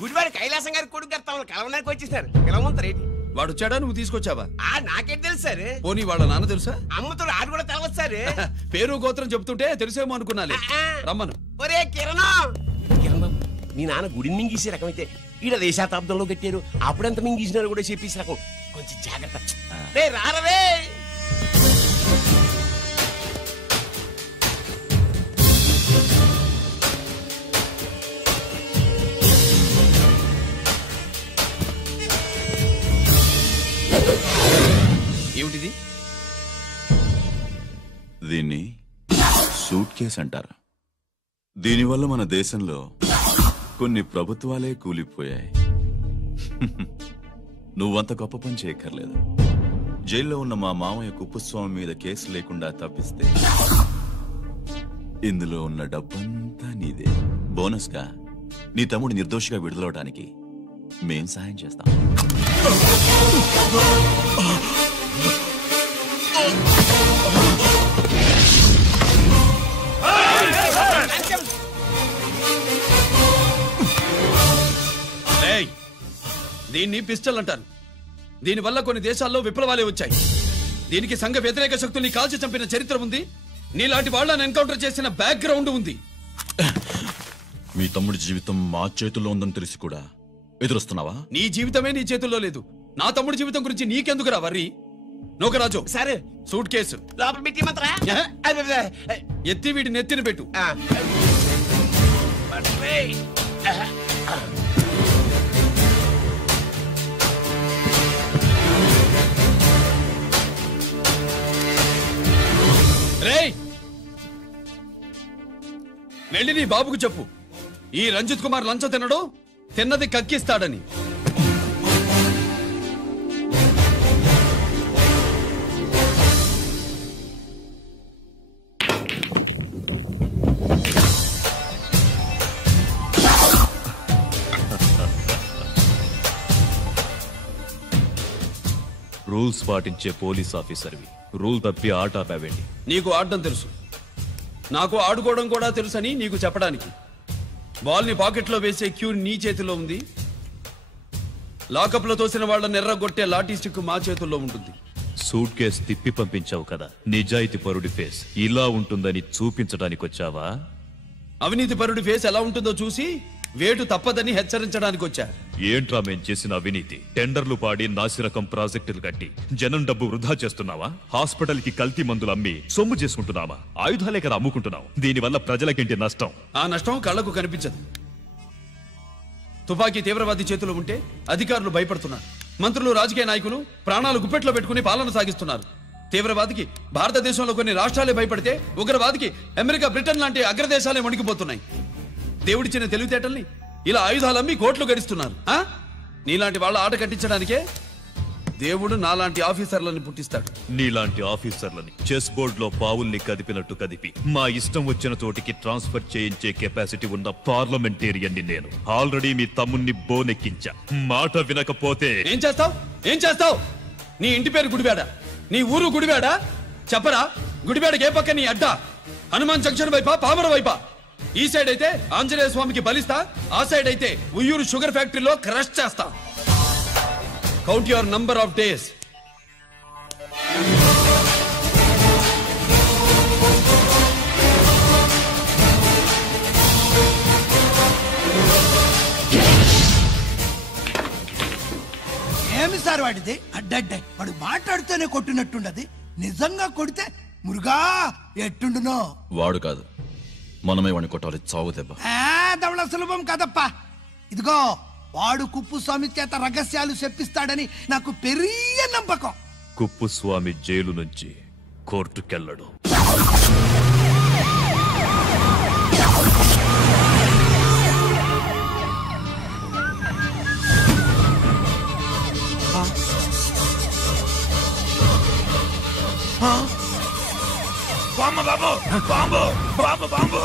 గుడివాడ కైలాసం గారి కొడుకు గారు తమను కలవడానికి వచ్చేసారు. పిలవమంటారేంటి? వాడు వచ్చాడా, నువ్వు తీసుకొచ్చావా? నాకేం తెలుసు సార్. పోనీ వాళ్ళ నాన్న తెలుసా? అమ్మతో ఆడు కూడా తెలవచ్చు సార్. పేరు గోత్రం చెప్తుంటే తెలిసేమో అనుకున్నాలే. రమ్మను. ఒరే కిరణ్ బాబు, మీ నాన్న గుడిని మింగేసే రకమైతే ఈడ దేశాతాబ్దంలో కట్టారు. అప్పుడెంత మింగేసినారు కూడా చెప్పేసి రకం. కొంచెం జాగ్రత్త. రే రారవే. ఏమిటిది? దీన్ని సూట్ కేస్ అంటారు. దీనివల్ల మన దేశంలో కొన్ని ప్రభుత్వాలే కూలిపోయాయి. నువ్వంత గొప్ప పని చేయక్కర్లేదు. జైల్లో ఉన్న మా మామయ్య కుప్పస్వామి మీద కేసు లేకుండా తప్పిస్తే ఇందులో ఉన్న డబ్బంతా నీదే. బోనస్ గా నీ తమ్ముడు నిర్దోషిగా విడుదలవడానికి మేం సాయం చేస్తాం. దీన్ని పిస్టల్ అంటారు. దీనివల్ల కొన్ని దేశాల్లో విప్లవాలే వచ్చాయి. దీనికి సంఘ వ్యతిరేక శక్తుల్ని కాల్చి చంపిన చరిత్ర ఉంది. నీలాంటి వాళ్ళని ఎన్కౌంటర్ చేసిన బ్యాక్గ్రౌండ్ ఉంది. మీ తమ్ముడి జీవితం మా చేతుల్లో ఉందని తెలిసి కూడా ఎదురొస్తున్నావా? నీ జీవితమే నీ చేతుల్లో లేదు. నా తమ్ముడి జీవితం గురించి నీకెందుకురా వర్రీ? నోకరాజు సరే, సూట్ కేసు లోపల పెట్టి మాత్రా ఎత్తి వీడి నెత్తిన పెట్టు. రేయ్, వెళ్ళి నీ బాబుకు చెప్పు, ఈ రంజిత్ కుమార్ లంచం తినడు, తిన్నది కక్కిస్తాడని. రూల్స్ పాటించే పోలీస్ ఆఫీసర్వి, రూల్ తప్పి ఆట ఆపావేంటి? నీకు ఆడడం తెలుసు, నాకు ఆడుకోవడం కూడా తెలుసని నీకు చెప్పడానికి. బాల్ ని పాకెట్లో వేసే క్యూ నీ చేతిలో ఉంది. లాకప్ లో తోసిన వాళ్ళని ఎర్రగొట్టే లాఠీ స్టిక్ మా చేతుల్లో ఉంటుంది. సూట్ కేస్ తిప్పి పంపించావు కదా, నిజాయితీ పరుడి ఫేస్ ఇలా ఉంటుందని చూపించడానికి వచ్చావా? అవినీతి పరుడి ఫేస్ ఎలా ఉంటుందో చూసి వేటు తప్పదని హెచ్చరించడానికి వచ్చా. ఏంట్రా మేం చేసిన అవినీతి? టెండర్లు పాడి నాసిరకం ప్రాజెక్టులు కట్టి జనం డబ్బు వృధా చేస్తున్నావా? హాస్పిటల్ కి కల్తీ మందులు అమ్మి సొమ్ము చేసుకుంటున్నావా? ఆయుధాలే కదా అమ్ముకుంటున్నావు. దీనివల్ల ప్రజలకేంటి నష్టం? ఆ నష్టం కళ్లకు కనిపించదు. తుపాకీ తీవ్రవాది చేతిలో ఉంటే అధికారులు భయపడుతున్నారు. మంత్రులు, రాజకీయ నాయకులు ప్రాణాలు గుప్పెట్లో పెట్టుకుని పాలన సాగిస్తున్నారు. తీవ్రవాదికి భారతదేశంలో కొన్ని రాష్ట్రాలే భయపడితే ఉగ్రవాదికి అమెరికా, బ్రిటన్ లాంటి అగ్రదేశాలే వణికిపోతున్నాయి. దేవుడిచ్చిన తెలివితేటల్ని ఇలా ఆయుధాలమ్మి కోట్లు గడిస్తున్నారు. నీలాంటి వాళ్ళ ఆట కట్టించడానికే దేవుడు నాలాంటి ఆఫీసర్లని పుట్టిస్తాడు. నీలాంటి ఆఫీసర్లని చెస్ బోర్డ్ లో పావుల్ని కదిపినట్టు కదిపి మా ఇష్టం వచ్చిన చోటికి ట్రాన్స్ఫర్ చేయించే కెపాసిటీ ఉన్న పార్లమెంటేరియన్ని నేను. ఆల్రెడీ మీ తమ్ముణ్ణి బోనెక్కించా. మాట వినకపోతే ఏం చేస్తావు? ఏం చేస్తావు? నీ ఇంటి పేరు గుడివాడ, నీ ఊరు గుడివాడ. చెప్పరా, గుడివాడకి ఏ పక్క నీ అడ్డా? హనుమాన్ జంక్షన్ వైపా, పామర వైపా? ఈ సైడ్ అయితే ఆంజనేయ స్వామికి బలిస్తా, ఆ సైడ్ అయితే ఉయ్యూరు షుగర్ ఫ్యాక్టరీలో క్రష్ చేస్తా. Count your number of days. ఏమి సార్ వాడిది? అడ్డడ్డే వాడు మాట్లాడుతూనే కొట్టినట్టుండది. నిజంగా కొడితే మురుగా ఎట్టుండునో. వాడు కాదు, మనమే వాడిని కొట్టాలి. చావు దెబ్బ దవళ సులభం కదప్పా. ఇదిగో, వాడు కుప్పుస్వామి చేత రహస్యాలు చెప్పిస్తాడని నాకు పెరియ నమ్మకం. కుప్పుస్వామి జైలు నుంచి కోర్టుకెళ్ళడు. Bomb bomb bomb bomb bomb.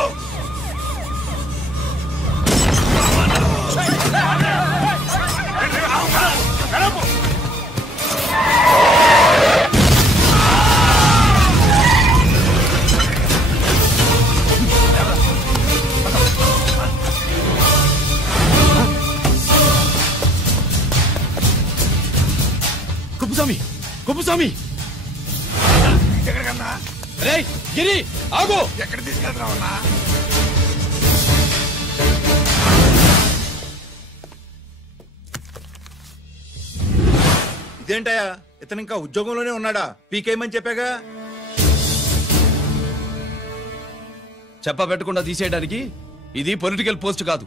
Kuppaswamy ఎక్కడికన్నా రేయ్ గిరి ఆగు. ఎక్కడ తీసుకెళ్తున్నావు అన్నా? ఇదేంటయ్యా ఇతను ఇంకా ఉద్యోగంలోనే ఉన్నాడా? పీకేయమని చెప్పాగా. చెప్ప పెట్టకుండా తీసేయడానికి ఇది పొలిటికల్ పోస్ట్ కాదు,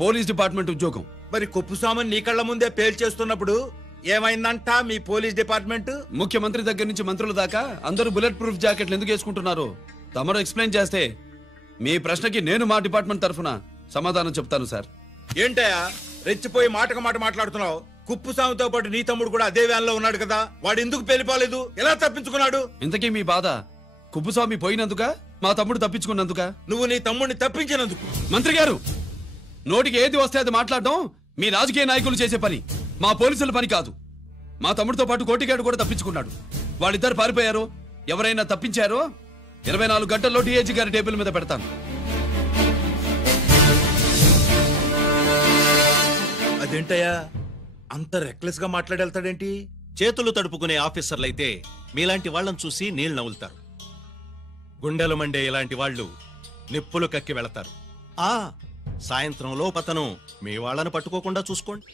పోలీస్ డిపార్ట్మెంట్ ఉద్యోగం. మరి కుప్పుస్వామిని నీ కళ్ళ ముందే పేల్చేస్తున్నప్పుడు ఏమైందంట మీ పోలీస్ డిపార్ట్మెంట్? ముఖ్యమంత్రి దగ్గర నుంచి మంత్రుల దాకా అందరూ బుల్లెట్ ప్రూఫ్ జాకెట్లు ఎందుకు వేసుకుంటున్నారు తమరు ఎక్స్ప్లెయిన్ చేస్తే మీ ప్రశ్నకి నేను మా డిపార్ట్మెంట్ తరఫున సమాధానం చెప్తాను సార్. ఏంటయ్యా రెచ్చిపోయి మాటకు మాట మాట్లాడుతున్నావు? కుప్పుస్వామితో పాటు నీ తమ్ముడు కూడా అదే వ్యాన్ లో ఉన్నాడు కదా, వాడు ఎందుకు పేలిపోలేదు? ఎలా తప్పించుకున్నాడు? ఇంతకీ మీ బాధ కుప్పుస్వామి పోయినందుక మా తమ్ముడు తప్పించుకున్నందుక? నువ్వు నీ తమ్ముడిని తప్పించినందుకు. మంత్రి గారు, నోటికి ఏది వస్తే అది మాట్లాడడం మీ రాజకీయ నాయకులు చేసే పని, మా పోలీసుల పని కాదు. మా తమ్ముడితో పాటు కోటిగాడు కూడా తప్పించుకున్నాడు. వాళ్ళిద్దరు పారిపోయారు. ఎవరైనా తప్పించారో 24 గంటల్లో డిఐజీ గారి టేబుల్ మీద పెడతాను. అదేంటయ్యా అంత రెక్లెస్ గా మాట్లాడేళ్తాడేంటి? చేతులు తడుపుకునే ఆఫీసర్లైతే మీలాంటి వాళ్ళని చూసి నీళ్లు నవ్వులుతారు. గుండెలు మండే ఇలాంటి వాళ్ళు నిప్పులు కక్కి వెళతారు. సాయంత్రంలో పతను మీ వాళ్ళను పట్టుకోకుండా చూసుకోండి.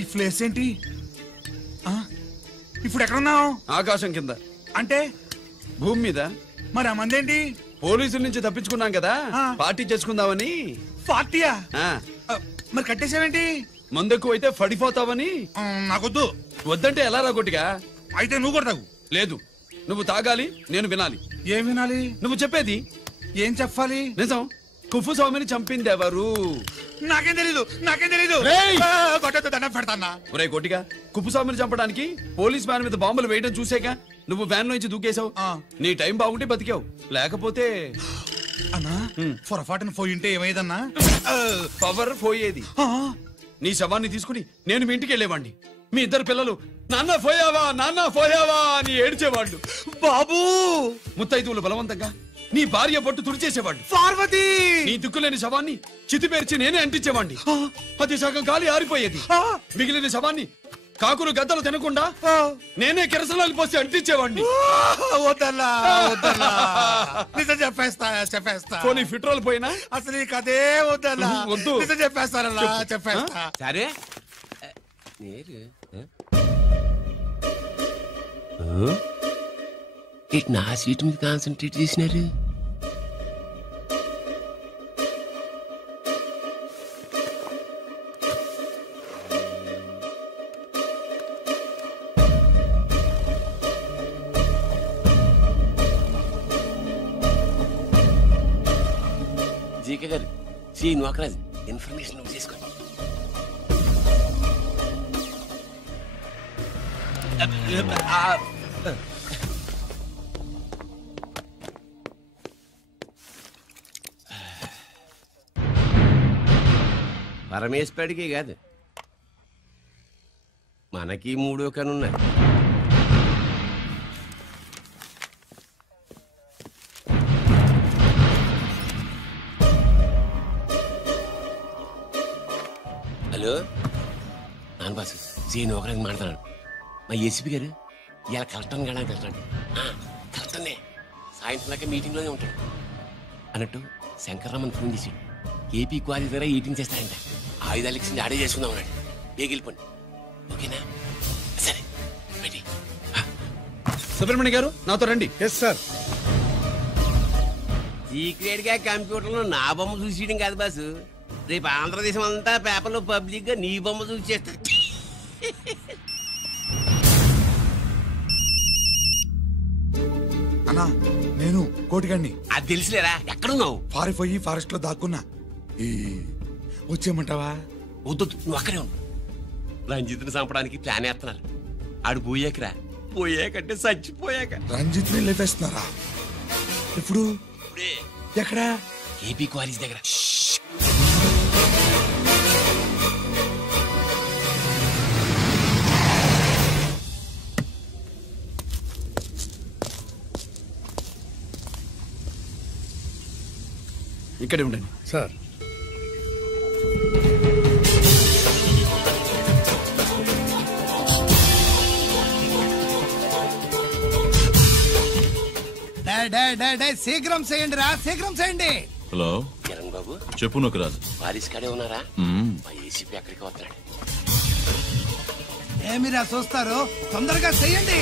ఈ ప్లేస్ ఏంటి? ఇప్పుడు ఎక్కడున్నావు? ఆకాశం కింద అంటే భూమి మీద. మరి ఆ మందేంటి? పోలీసుల నుంచి తప్పించుకున్నాం కదా, పార్టీ చేసుకుందామని. పార్టీయా? ఆ, మరి కట్టేసావేంటి? మందెక్కువ అయితే పడిపోతావని. నాకొద్దు. వద్దంటే ఎలా రాగొట్టిగా? అయితే నువ్వు కూడా తాగు. లేదు, నువ్వు తాగాలి, నేను వినాలి. ఏం వినాలి? నువ్వు చెప్పేది. ఏం చెప్పాలి? నిజం. కుప్పుస్వామిని చంపింది ఎవరు? నాకేం తెలీదు, నాకేం తెలీదు. రేయ్! కొట్టొద్దు, దండం పెడతాన్నా. ఒరే కొట్టిగా, కుప్పుస్వామిని చంపడానికి పోలీస్ వ్యాన్ మీద బాంబులు వేయడం చూసాక నువ్వు వ్యాన్ నుంచి దూకేశావు. నీ టైం బాగుంటే బతికావు, లేకపోతే అన్నా పొరపాటున పోయి ఉంటే ఏమైందన్నా? పవర్ పోయేది. నీ శవాన్ని తీసుకుని నేను మీ ఇంటికి వెళ్ళేవాడిని. మీ ఇద్దరు పిల్లలు నాన్న పోయావా, నాన్న పోయావా అని ఏడ్చేవాళ్ళు. బాబు ముత్తైదువులు బలవంతంగా నీ భార్య పట్టు తుడిచేసేవాళ్ళు. పార్వతి నీ దిక్కులేని శవాన్ని చితిపేర్చి నేనే అంటించేవాడిని. అది సగం గాలి ఆరిపోయేది. మిగిలిన శవాన్ని కాకులు గద్దలు తినకుండా నేనే కిరసనాలు పోసి అంటించేవాడిని. వద్దన్నా, వద్దన్నా. నిజం చెప్పేస్తా, చెప్పేస్తా. పోనీ ఫిట్రోల్ పోయినా అసలు ఈ కథే వద్దన్నా. వద్దు. నిజం చెప్పేస్తానన్నా, చెప్పేస్తా. సరే నా సీట్ మీద కాన్సన్ట్రేట్ చేసినారు. జీకే గారు, శ్రీ నోకరాజ్ ఇన్ఫర్మేషన్ నువ్వు చేసుకోండి. పరమేశ్వరుడికి కాదు, మనకి 3 కనున్నాయి. హలో నాన్న బాసు, సీన్ ఒకరికి మాట్లాడు. మా ఏసీపీ గారు ఇలా కలెక్టర్ని కాడానికి వెళ్తాడు. కలెక్టర్నే సాయంత్రం దాకా మీటింగ్లోనే ఉంటాడు అన్నట్టు. శంకర్రామన్ ఫోన్ చేసి ఏపీ క్వారీ దగ్గర ఈటింగ్ చేస్తారంట. ఆయుధాలు ఇచ్చింది ఆడే చేసుకుందాం అన్నాడు. వెళ్ళిపోండి, ఓకేనా? సరే రెడీ. సుబ్రహ్మణ్య గారు నాతో రండి. Yes sir. సీక్రెట్ గా కంప్యూటర్లో నా బొమ్మ చూసేయడం కాదు బాసు, రేపు ఆంధ్రదేశం అంతా పేపర్లో పబ్లిక్ గా నీ బొమ్మ చూసి చేస్తా. అన్నా నేను కోటిగాడిని. అది తెలుసులేరా, ఎక్కడున్నావు? పారిపోయి ఫారెస్ట్ లో దాక్కున్నా. వచ్చేయమంటావా? వద్దు, నువ్వు అక్కడే ఉన్నావు. రంజిత్ని చంపడానికి ప్లాన్ వేస్తున్నారు. ఆడు పోయాకరా, పోయాకంటే చచ్చిపోయాక. రంజిత్ ని లేపేస్తున్నారా? ఇప్పుడు ఇప్పుడే ఎక్కడా? ఏపీ క్వారీస్ దగ్గర. ఇక్కడే ఉండండి సార్. శీఘ్రం చేయండి రా, శీఘ్రం చేయండి. హలో కిరణ్ బాబు, చెప్పు నూకరాజు. వారిస్ కాడే ఉన్నారా? మా ఏసీపీ ఎక్కడికి వస్తున్నాడు. ఏమిరా చూస్తారు, తొందరగా చెయ్యండి.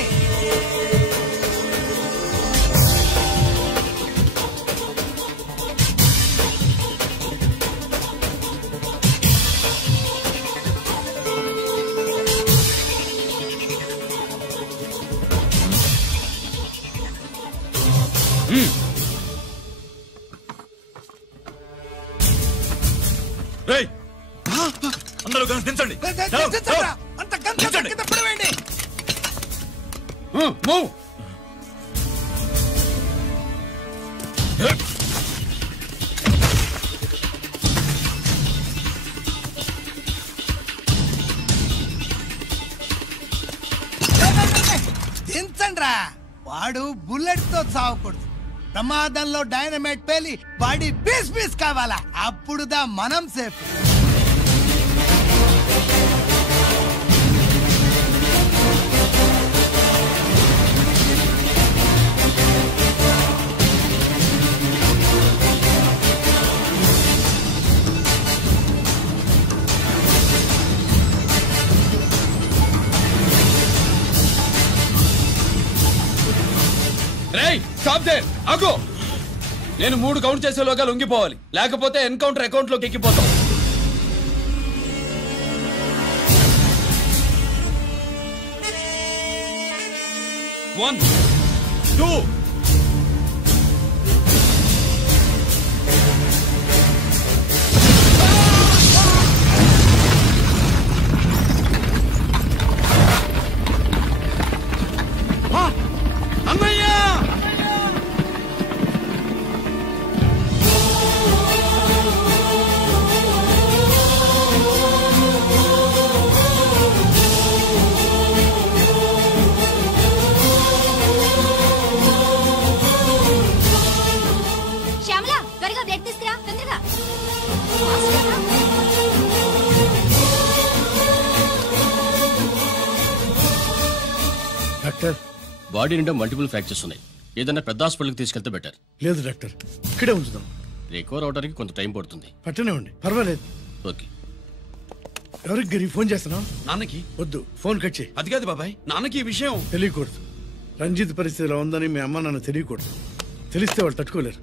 అందరూ దించండి. అంత గంట కింద పడవేయండి. దించండి రా. వాడు బుల్లెట్ తో చావకూడదు. ప్రమాదంలో డైనమైట్ పేలి బాడీ పీస్ పీస్ కావాలా, అప్పుడుదా మనం సేఫ్. ఆగు. నేను 3 కౌంట్ చేసేలోగా లొంగిపోవాలి, లేకపోతే ఎన్కౌంటర్ అకౌంట్ లోకి ఎక్కిపోతాం. 1 2 బాడీ నిండా మల్టిపుల్ ఫ్రాక్చర్స్ ఉన్నాయి. ఏదైనా పెద్ద హాస్పిటల్కి తీసుకెళ్తే బెటర్. లేదు డాక్టర్, ఇక్కడే ఉంచుదాం. రికవర్ అవడానికి కొంత టైం పడుతుంది. పట్టనివ్వండి, పర్వాలేదు. ఓకే. ఎవరికి గరి ఫోన్ చేస్తున్నావు? నాన్నకి. వద్దు, ఫోన్ కట్ చేయి. అది కాదు బాబాయ్, నాన్నకి ఈ విషయం తెలియకూడదు. రంజిత్ పరిస్థితిలో ఉందని మీ అమ్మ నాన్న తెలియకూడదు. తెలిస్తే వాళ్ళు తట్టుకోలేరు.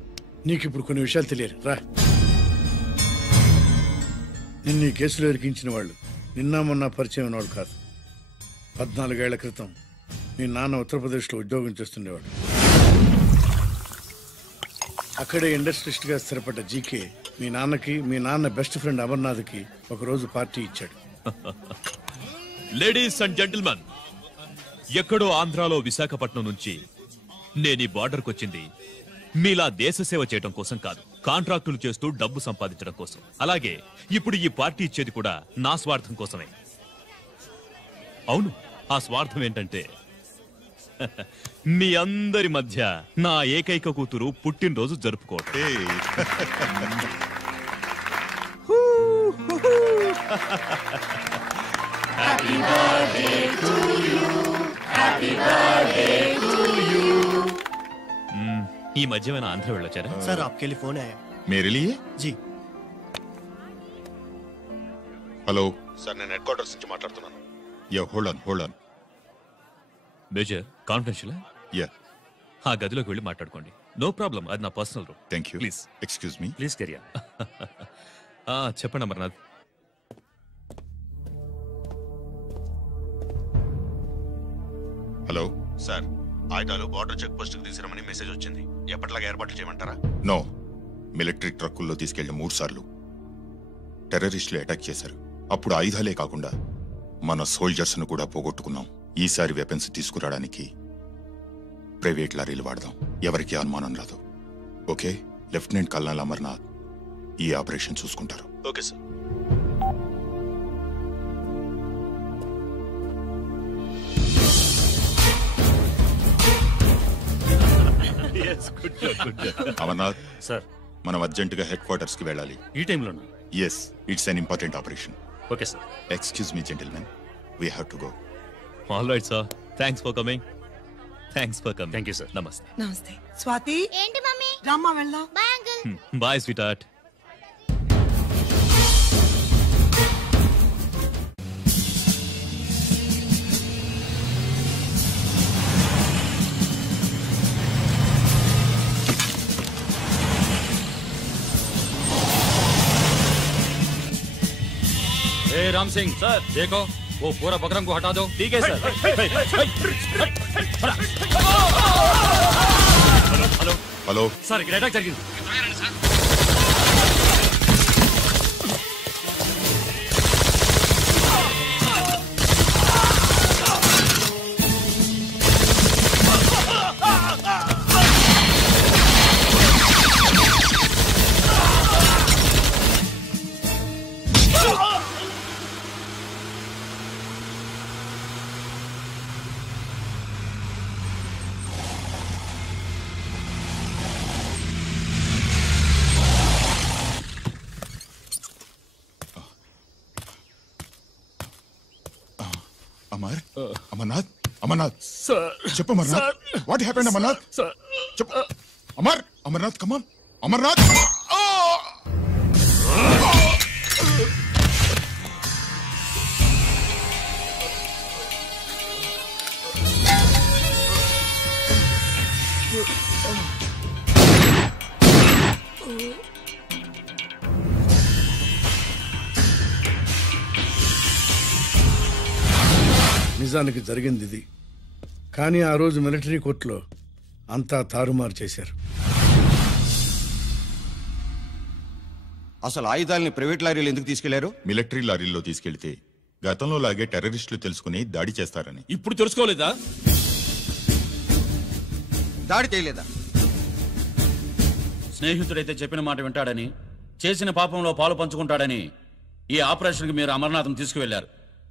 నీకు ఇప్పుడు కొన్ని విషయాలు తెలియాలి. రా. నిన్ను ఈ కేసులో ఇరికించిన వాళ్ళు నిన్న మొన్న పరిచయం ఉన్నవాడు కాదు. 14 ఏళ్ల క్రితం మీ నాన్న ఉత్తరప్రదేశ్లో ఉద్యోగం చేస్తుండేవాడు. అక్కడే ఇండస్ట్రియలిస్ట్గా స్థిరపడ్డ జీకే మీ నాన్నకి, మీ నాన్న బెస్ట్ ఫ్రెండ్ అమర్నాథ్కి ఒకరోజు పార్టీ ఇచ్చాడు. లేడీస్ అండ్ జెంటిల్మెన్, ఎక్కడో ఆంధ్రాలో విశాఖపట్నం నుంచి నేను ఈ బార్డర్కి వచ్చింది మీలా దేశ సేవ చేయడం కోసం కాదు, కాంట్రాక్టులు చేస్తూ డబ్బు సంపాదించడం కోసం. అలాగే ఇప్పుడు ఈ పార్టీ ఇచ్చేది కూడా నా స్వార్థం కోసమే. అవును, ఆ స్వార్థం ఏంటంటే మీ అందరి మధ్య నా ఏకైక కూతురు పుట్టినరోజు జరుపుకోవటం. ఈ మధ్యమైన ఆంధ్ర వెళ్ళొచ్చారా? सर आपके लिए फोन आया। मेरे लिए? जी। హలో సార్, నేను హెడ్ క్వార్టర్స్ నుంచి మాట్లాడుతున్నాను. Yeah, hold on. Major, confidential? Yeah. ఆ గదిలోకి వెళ్ళి మాట్లాడుకోండి. నో ప్రాబ్లం, అది నా personal room. Thank you. Please excuse me. Please career. చెప్పండి అమర్నాథ్. హలో సార్, ఆయుధాలు బార్డర్ చెక్ పోస్ట్ కి తీసుకురమని మెసేజ్ వచ్చింది. ఎప్పటిలాగా ఏర్పాట్లు చేయమంటారా? నో. మిలిటరీ ట్రక్కుల్లో తీసుకెళ్లిన 3 సార్లు టెర్రరిస్టులు అటాక్ చేశారు. అప్పుడు ఆయుధాలే కాకుండా మన సోల్జర్స్ ను కూడా పోగొట్టుకున్నాం. ఈసారి వెపన్స్ తీసుకురావడానికి ప్రైవేట్ లారీలు వాడదాం. ఎవరికి అనుమానం రాదు. ఓకే? లెఫ్టినెంట్ కల్నల్ అమర్నాథ్ ఈ ఆపరేషన్ చూసుకుంటారు. Okay sir. అమర్నాథ్ సార్, మనం అర్జెంటుగా హెడ్ క్వార్టర్స్ కి వెళ్ళాలి. ఈ టైంలో? Yes, it's an important operation. Okay sir. Excuse me gentlemen, we have to go. All right sir, thanks for coming. Thanks for coming. Thank you sir. నమస్తే. నమస్తే. స్వాతి ఏంటి mummy? రామ్మా వెళ్దాం. Bye uncle. Bye sweetheart. Ram Singh sir देखो वो पूरा बकरम को हटा दो. ठीक है सर. हेलो हेलो सर ఇక్కడ అటాక్ జరిగింది. అమర్నాథ్ అమర్నాథ్ చెప్పు అమర్నాథ్. What happened Amarnath? చెప్పు అమర్నాథ్ కమ్ ఆన్ అమర్నాథ్. నిజానికి జరిగింది ఇది. కానీ ఆ రోజు మిలిటరీ కోర్టులో అంతా తారుమారు చేశారు. అసలు ఆయుధాలని ప్రైవేట్ లారీలు ఎందుకు తీసుకెళ్లారు? మిలిటరీ లారీల్లో తీసుకెళ్తే గతంలో లాగే టెర్రరిస్టులు తెలుసుకుని దాడి చేస్తారని. ఇప్పుడు తెలుసుకోలేదా? దాడి చేయలేదా? స్నేహితుడైతే చెప్పిన మాట వింటాడని, చేసిన పాపంలో పాలు పంచుకుంటాడని ఈ ఆపరేషన్కి మీరు అమర్నాథ్ను తీసుకువెళ్లారు.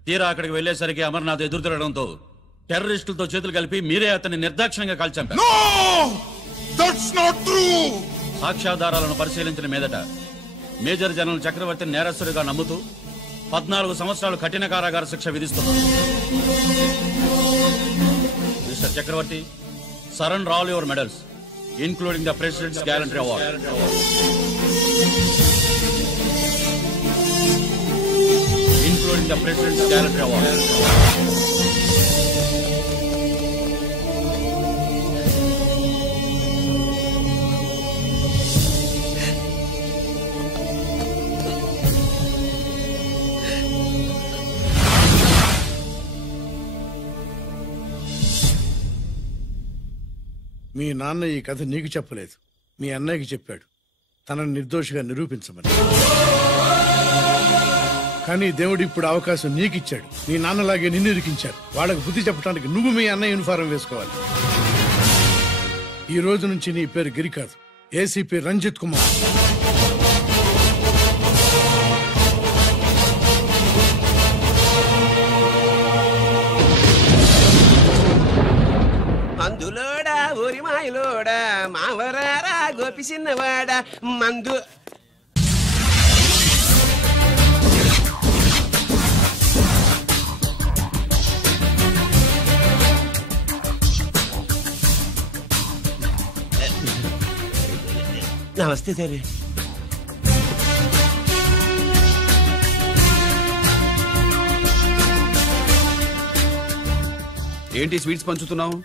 తీరా అక్కడికి వెళ్లేసరికి అమర్నాథ్ ఎదురు తిరగడంతో టెర్రరిస్టులతో చేతులు కలిపి మీరే అతన్ని నిర్దాక్షిణ్యంగా కాల్చంపారు. సాక్ష్యాధారాలను పరిశీలించిన మీదట మేజర్ జనరల్ చక్రవర్తిని నేరస్తుడిగా నమ్ముతూ 14 సంవత్సరాలు కఠిన కారాగార శిక్ష విధిస్తున్నారు. Mister Chakravarthy, surrender all your medals including the president's gallantry award. Including the President's Gallantry Award. మీ నాన్న ఈ కథ నీకు చెప్పలేదు, మీ అన్నయ్యకి చెప్పాడు తనని నిర్దోషిగా నిరూపించమని. కానీ దేవుడు ఇప్పుడు అవకాశం నీకిచ్చాడు. నీ నాన్నలాగే నిన్ను ఇరికించాడు. వాళ్ళకి బుద్ధి చెప్పడానికి నువ్వు మీ అన్న యూనిఫారం వేసుకోవాలి. ఈ రోజు నుంచి నీ పేరు గిరి కాదు, ఏసీపీ రంజిత్ కుమార్. మందులోడా ఊరి మాయలోడా మావరారా గోపి చిన్నవాడా మందు. నమస్తే సార్. ఏంటి స్వీట్స్ పంచుతున్నావు?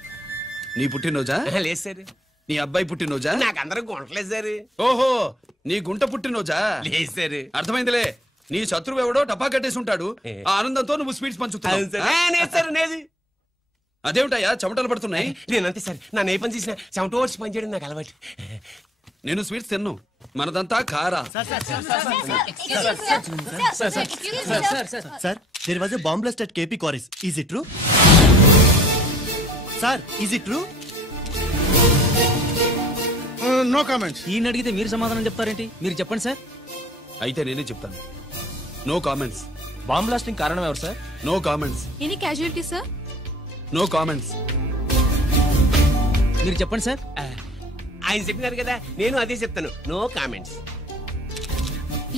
నీ పుట్టినరోజా? లేదు సార్. నీ అబ్బాయి పుట్టినరోజా? నాకు అందరూ గుంటలేదు సార్. ఓహో, నీ గుంట పుట్టినరోజా? లేదు సార్. అర్థమైందిలే. నీ శత్రువు ఎవడో టపా కట్టేసి ఉంటాడు. ఆ ఆనందంతో నువ్వు స్వీట్స్ పంచుతున్నావు. అదేమిటయ్యా చెమటలు పడుతున్నాయి? నేనంతే సార్. నా ఏ పని చేసినా చెమట ఓడ్చి పని చేయడం నాకు అలవాటు. నేను స్వీట్స్ తిన్ను, మనదంతా కారా. Sir, there was a bomb blast at KP Quarries. Is it true? Sir, is it true? No comments. ఈయన అడిగితే మీరు సమాధానం చెప్తారేంటి? మీరు చెప్పండి సార్. అయితే నేనే చెప్తాను. No comments. బాంబ్ బ్లాస్టింగ్ కారణం ఎవరు sir? No comments. Any casualty sir? No comments. మీరు చెప్పండి సార్. ఆయన చెప్పినారు కదా, నేను అదే చెప్తాను. No comments.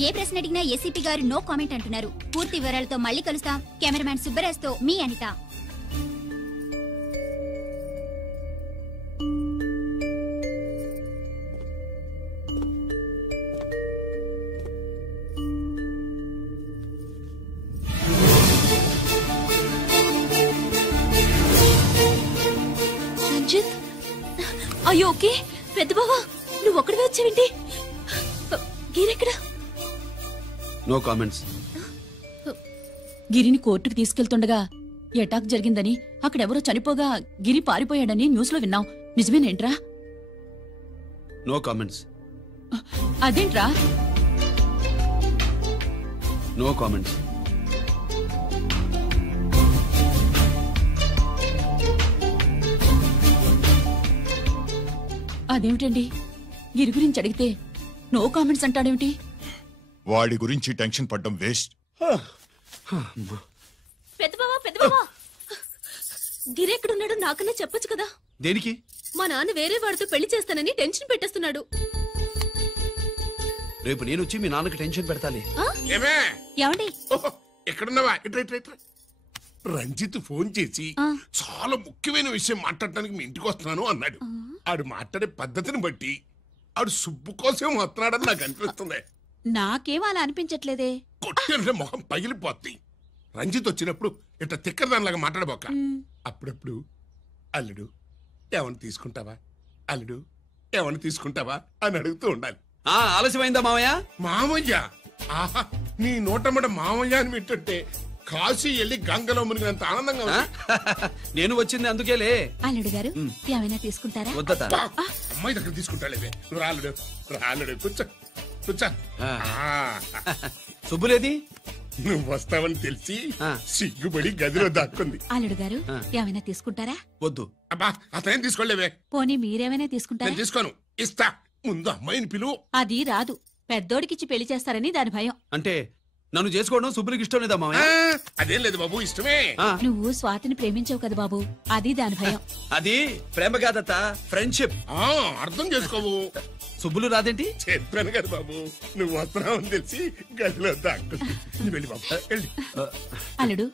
ఏ ప్రశ్న అడిగినా ఏసీపీ గారు నో కామెంట్ అంటున్నారు. పూర్తి వివరాలతో మళ్ళీ కలుస్తాం. కెమెరామ్యాన్ సుబ్బరాజ్తో మీ అనిత. అయ్యో ఓకే పెద్ద బావా నువ్వు ఒక్కడివే వచ్చావేంటి గిరెక్కడా నో కామెంట్స్. గిరిని కోర్టుకు తీసుకెళ్తుండగా ఎటాక్ జరిగిందని అక్కడెవరో చనిపోగా గిరి పారిపోయాడని న్యూస్ లో విన్నాం నిజమేనేంట్రా? No comments. అదేంట్రా? No comments. అదేమిటండి గిరి గురించి అడిగితే నో కామెంట్స్ అంటాడేమిటి? వాడి గురించి టెన్షన్ పడ్డం వేస్ట్. పెద్ద బావా గిరి ఎక్కడున్నాడు నాకన్నా చెప్పొచ్చు కదా. దేనికి? మా నాన్న వేరే వాడితో పెళ్లి చేస్తానని టెన్షన్ పెట్టేస్తున్నాడు. రేపు నేను వచ్చి మీ నాన్నకి టెన్షన్ పెడతాలి. ఏమండి ఎక్కడున్నావా? రంజిత్ ఫోన్ చేసి చాలా ముఖ్యమైన విషయం మాట్లాడటానికి మీ ఇంటికి వస్తున్నాను అన్నాడు. ఆడు మాట్లాడే పద్ధతిని బట్టి ఆడు సుబ్బు కోసం వస్తున్నాడని నాకు అనిపిస్తుంది. నాకేం అలా అనిపించట్లేదే. కొట్టిన మొహం పగిలిపోద్ది. రంజిత్ వచ్చినప్పుడు ఇట్లా తిక్కరదానిలాగా మాట్లాడబోక. అప్పుడప్పుడు అల్లుడు ఏమని తీసుకుంటావా, అల్లుడు ఏమని తీసుకుంటావా అని అడుగుతూ ఉండాలి. ఆలస్యమైందా మామయ్య? మామయ్య ఆహా, నీ నోటమ్మట మామయ్య అని వింటుంటే కాశీ వెళ్ళి గంగలో మునిగినంత ఆనందంగా ఉంది. నేను వచ్చింది అందుకేలే. అల్లుడు గారు ఏమైనా తీసుకుంటారా? అమ్మాయి దగ్గర తీసుకుంటాలేవే. నువ్వు రాలుడు రాలుడు కూర్చో కూర్చో. సుబ్బులేది? నువ్వు వస్తావని తెలిసి సిగ్గుపడి గదిలో దాక్కుంది. అల్లుడు గారు ఏమైనా తీసుకుంటారా? వద్దు. అబ్బా అతనేం తీసుకోలేవే. పోనీ మీరేమైనా తీసుకుంటారా? నేను తీసుకోను, ఇస్తా. ముందు అమ్మాయిని పిలువు. అది రాదు. పెద్దోడికిచ్చి పెళ్లి చేస్తారని దాని భయం. అంటే నన్ను చేసుకోవడం సుబ్బులకి ఇష్టం లేదా మామయ్య? అదేం లేదు బాబు, ఇష్టమే. నువ్వు స్వాతిని ప్రేమించావు కదా బాబు, అది దాని భయం. అది ప్రేమ కాదత్త, ఫ్రెండ్షిప్. అర్థం చేసుకోవు. సుబ్బులు రాదేంటి? చెప్పాను కదా బాబు, నువ్వు వస్తున్నావు అని తెలిసి గదిలో దాక్కుంది. వెళ్ళి బాబు వెళ్ళి. అల్లుడు